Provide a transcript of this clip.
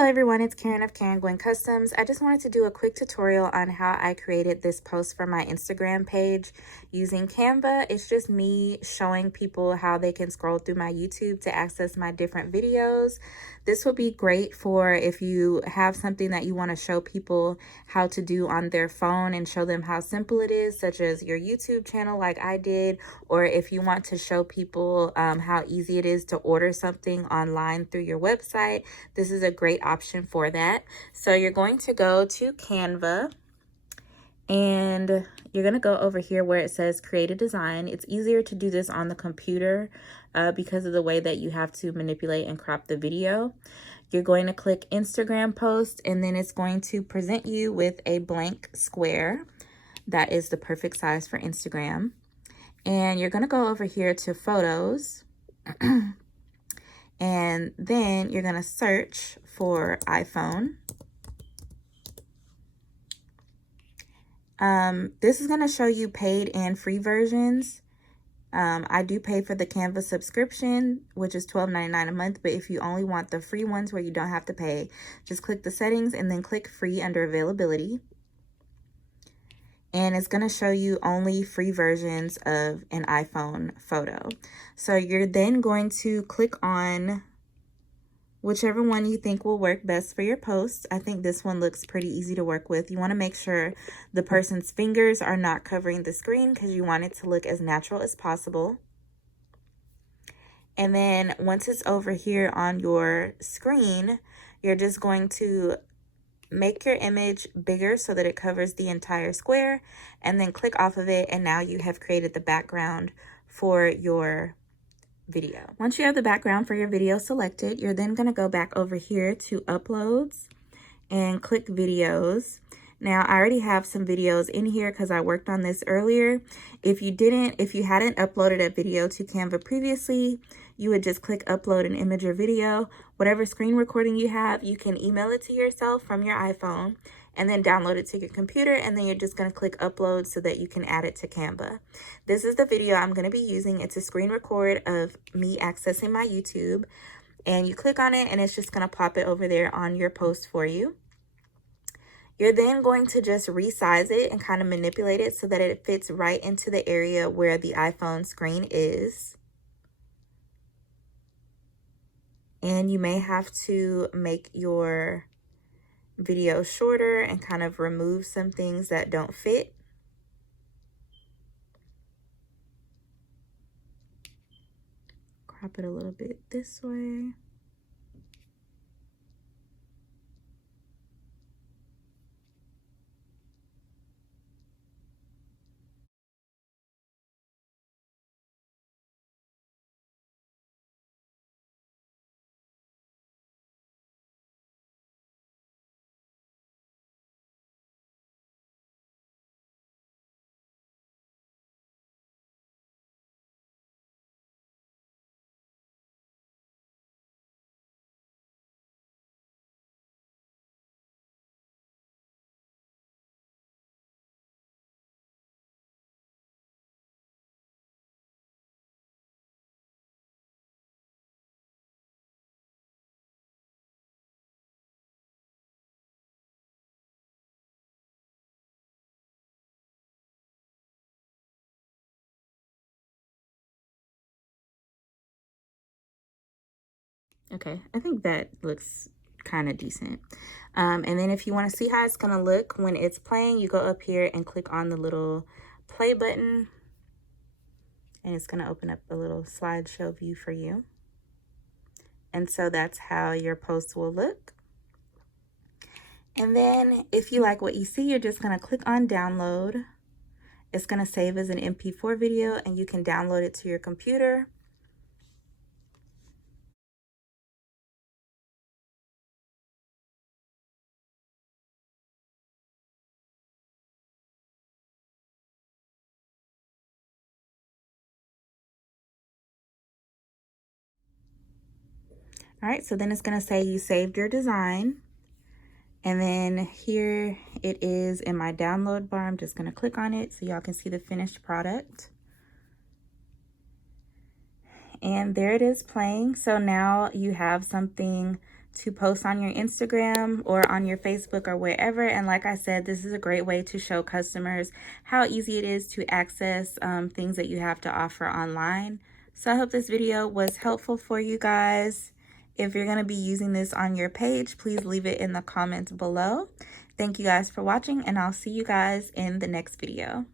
Hello everyone, it's Karen of Karen Gwen Customs. I just wanted to do a quick tutorial on how I created this post for my Instagram page using Canva. It's just me showing people how they can scroll through my YouTube to access my different videos. This would be great for if you have something that you want to show people how to do on their phone and show them how simple it is, such as your YouTube channel like I did, or if you want to show people how easy it is to order something online through your website. This is a great option for that. So you're going to go to Canva and you're going to go over here where it says create a design. It's easier to do this on the computer because of the way that you have to manipulate and crop the video. You're going to click Instagram post, and then it's going to present you with a blank square that is the perfect size for Instagram. And you're going to go over here to photos and then you're going to search for iPhone. This is going to show you paid and free versions. I do pay for the Canva subscription, which is $12.99 a month. But if you only want the free ones where you don't have to pay, just click the settings and then click free under availability. And it's going to show you only free versions of an iPhone photo. So you're then going to click on whichever one you think will work best for your post. I think this one looks pretty easy to work with. You want to make sure the person's fingers are not covering the screen because you want it to look as natural as possible. And then once it's over here on your screen, you're just going to make your image bigger so that it covers the entire square, and then click off of it, and now you have created the background for your video. Once you have the background for your video selected, you're then going to go back over here to uploads and click videos. Now I already have some videos in here because I worked on this earlier. If you hadn't uploaded a video to Canva previously, you would just click upload an image or video. Whatever screen recording you have, you can email it to yourself from your iPhone and then download it to your computer, and then you're just going to click upload so that you can add it to Canva. This is the video I'm going to be using. It's a screen record of me accessing my YouTube, and you click on it and it's just going to pop it over there on your post for you. You're then going to just resize it and kind of manipulate it so that it fits right into the area where the iPhone screen is. And you may have to make your video shorter and kind of remove some things that don't fit. Crop it a little bit this way. Okay, I think that looks kind of decent. And then if you want to see how it's going to look when it's playing, you go up here and click on the little play button, and it's going to open up a little slideshow view for you. And so that's how your post will look. And then if you like what you see, you're just going to click on download. It's going to save as an MP4 video, and you can download it to your computer. All right, so then it's going to say you saved your design. And then here it is in my download bar. I'm just going to click on it so y'all can see the finished product. And there it is playing. So now you have something to post on your Instagram or on your Facebook or wherever. And like I said, this is a great way to show customers how easy it is to access things that you have to offer online. So I hope this video was helpful for you guys. If you're going to be using this on your page, please leave it in the comments below. Thank you guys for watching, and I'll see you guys in the next video.